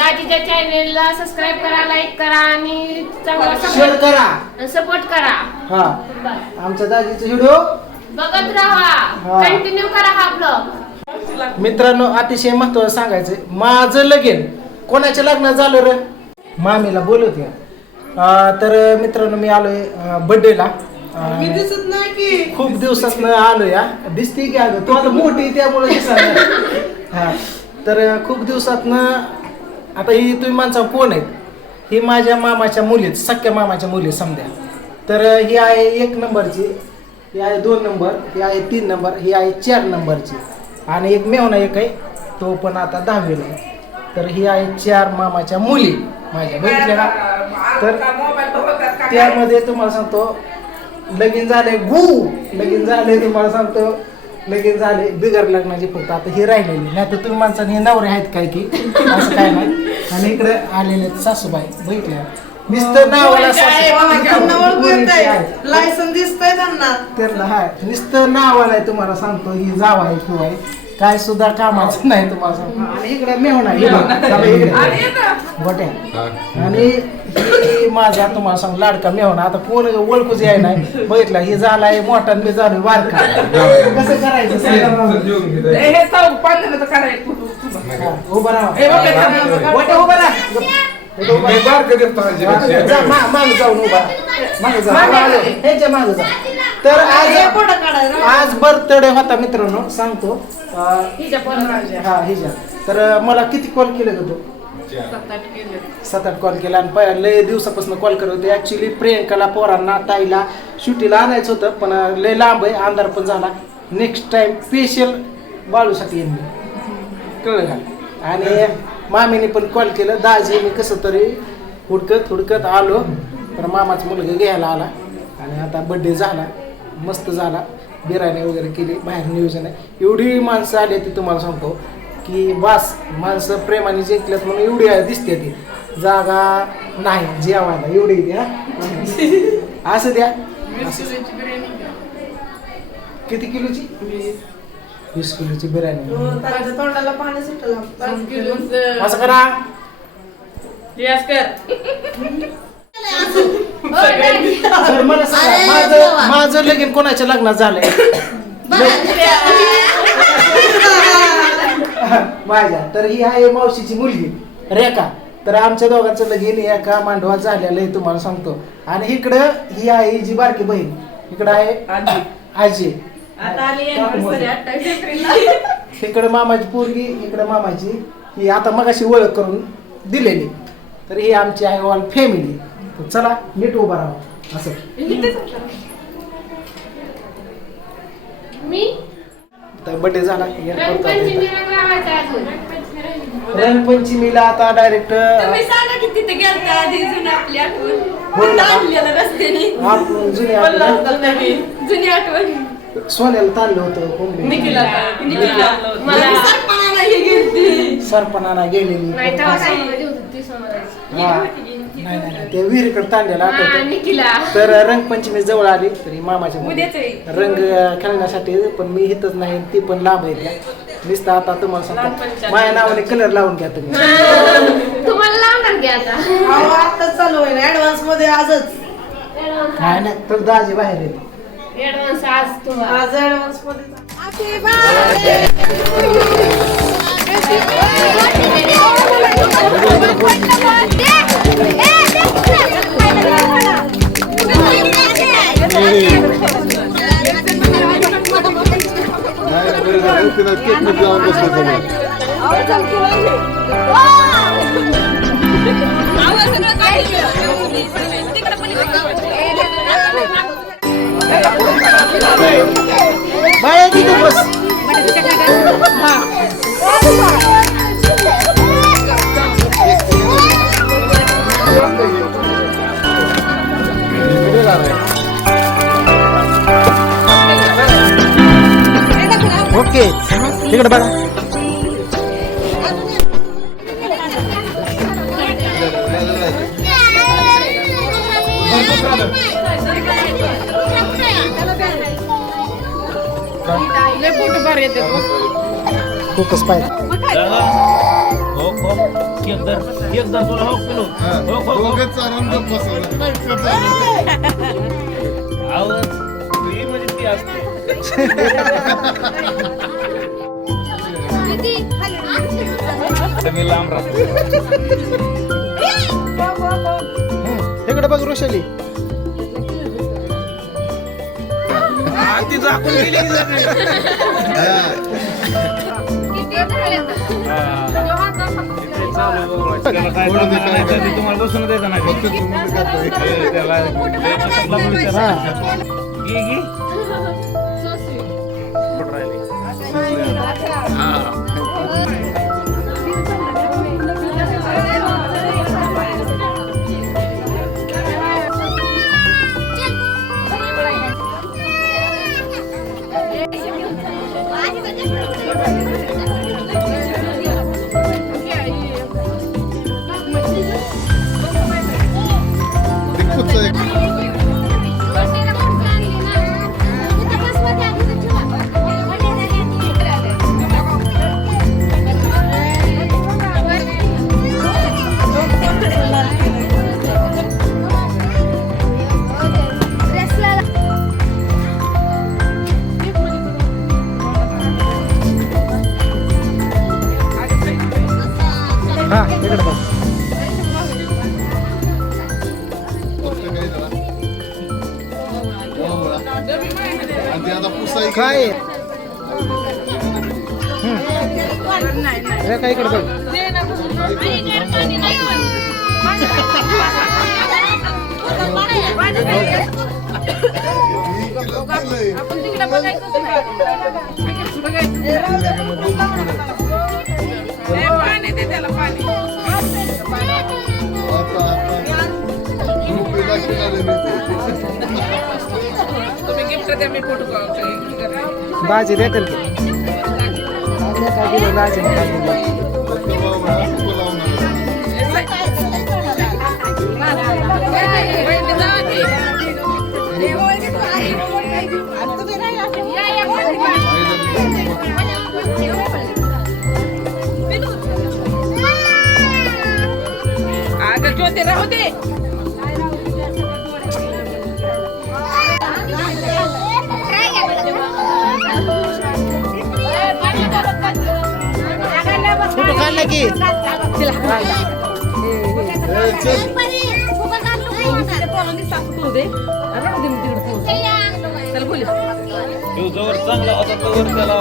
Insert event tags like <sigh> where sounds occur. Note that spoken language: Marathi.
दाजीच्या चॅनेलला सबस्क्राईब करा लाईक करा आणि चांगला शेअर करा. सपोर्ट करा. हा. बस. आमच्या दाजीचा व्हिडिओ बघत राहा. कंटिन्यू करा हा ब्लॉग मित्रांनो अतिशय महत्वाचं सांगायचंय. माझं लगीन कोणाच्या लग्नात झालं रे? मामीला बोलवते अं, तर मित्रांनो मी आलोय बर्थडेला मी दिसत नाही की. खूप दिवसात आलो या दिसते की आलो तू आता मोठी आहे त्यामुळे दिसायला <laughs> हा. तर खूप दिवसात आता ही तुम्ही माणसा कोण आहेत? ही माझ्या मामाच्या मुली आहेत, सख्या मामाच्या मुली समजा. तर ही आहे एक नंबरची ही आहे दोन नंबर ही आहे तीन नंबर ही आहे चार नंबरची. आणि एक मेवना एक आहे तो पण आता दहावीला आहे. तर ही आहे चार मामाच्या मुली माझ्या बघितल्या ना तर त्यामध्ये तुम्हाला सांगतो लगीन झाले गु लगीन झाले तुम्हाला सांगतो लगीन झाले बिगर लग्नाची फक्त आता ही राहिलेली. नाही तर तुम्ही माणसाने हे नवरे आहेत काय की? असं काय नाही. आणि इकडे आलेले आहेत सासूबाई बघितल्या नुसतं नावाला सासू- लायसन दिसतंय त्यांना. त्यांना हाय. नुसतं नावाला आहे तुम्हाला सांगतो ही जाव आहे किंवा आहे. काय सुद्धा कामाचं नाही तुम्हाला सांगतो. आणि इकडे हे इकडे. गोट्या. आणि ही माझा तुम्हाला सांग लाडका मेहना. आता कोण ओळखूच याय नाही. बघितला ही झालाय मोठा मी झालोय बारका कसं करायचं. उभं राहा. उभं राहा. तर आज आज बर्थडे होता मित्रांनो सांगतो. हा तर मला किती कॉल केले का तू? सात आठ कॉल. केला आणि पहिल्या लय दिवसापासून कॉल करत होते. ऍक्च्युली प्रियंकाला पोरांना ताईला शुटीला आणायचं होतं पण लय लांब आहे. अंधार पण झाला. नेक्स्ट टाइम स्पेशल बाळूसाठी येईन मी. कळलं का आणि मामीने पण कॉल केलं दाजी मी कसं तरी हुडकत हुडकत आलो तर मामाचा मुलगा घ्यायला आला आणि आता बड्डे झाला मस्त झाला बिर्याणी वगैरे केली बाहेर नियोजन आहे. एवढी माणसं आली ती तुम्हाला सांगतो की बास माणसं प्रेमाने जिंकल्यात म्हणून एवढी आहे दिसते ती. जागा नाही जेवायला एवढी द्या <laughs> असं द्या. किती किलोची? वीस किलोची बिर्याणी. त्याच्या तोंडाला पाणी सुटलं. असं करा. तर मला सांगा माझं माझं लगीन कोणाच्या लग्नात झालंय? माझ्या तर ही आहे मावशीची मुलगी रेखा. तर आमच्या दोघांचं लगीन एका मांडवात झालेलं आहे तुम्हाला सांगतो. आणि इकडं ही आहे जी बारकी बहीण. इकडं आहे आजी. <laughs> इकडं मामाची पोरगी इकडं मामाची. ही आता मगाशी ओळख करून दिलेली. तर ही आमची आहे ऑल फॅमिली तर चला नीट उभा राहा. असं. मी? तर बड्डे झाला. अजून रंगपंचमीला आता डायरेक्ट तुम्ही सांगा की तिथे गेलता आधी जुनी आपली आठवण. हो ना. आणलेलं रस्त्याने. आपण जुने आपलं जुनी आठवण. सोन्याला ताणलं होतं कोंबडी मला सरपणाला हे गेलती सरपणाला गेलेली नाही. तेव्हा सांगितलं होतं ती सोनाराची. नाही नाही नाही, ते विहिरीकडे ताणलेलं हा, आठवतं. तर रंगपंचमी जवळ आली तरी मामाच्या मुली उद्याच आहे. रंग खेळण्यासाठी पण मी इथंच नाही ती पण लांब आहे त्या. नुसतं आता तुम्हाला सांगतो. माझ्या नावाने कलर लावून घ्या तुम्ही. तुम्हाला लावणार की आता? अहो आताच चालू आहे ऍडव्हान्समध्ये आजच. नाही नाही तर दाजी बाहेर येते ऍडव्हान्स आज तुम्हाला. आज ऍडव्हान्समध्ये बाया तिथे बस ओके तिकडे बघा चाललं. आवाज ती म्हणजे ती असते मी लांब राहतो इकडे बघ रोशली नाही, काय कधी तुम्हाला बसून द्यायचं नाही इकडे बघ. आता पुसायचं. की काय दिलं दाजी काय दिलं तेव्हा बघा, तुला की ए, चल. जवळ चांगला होता तोवर त्याला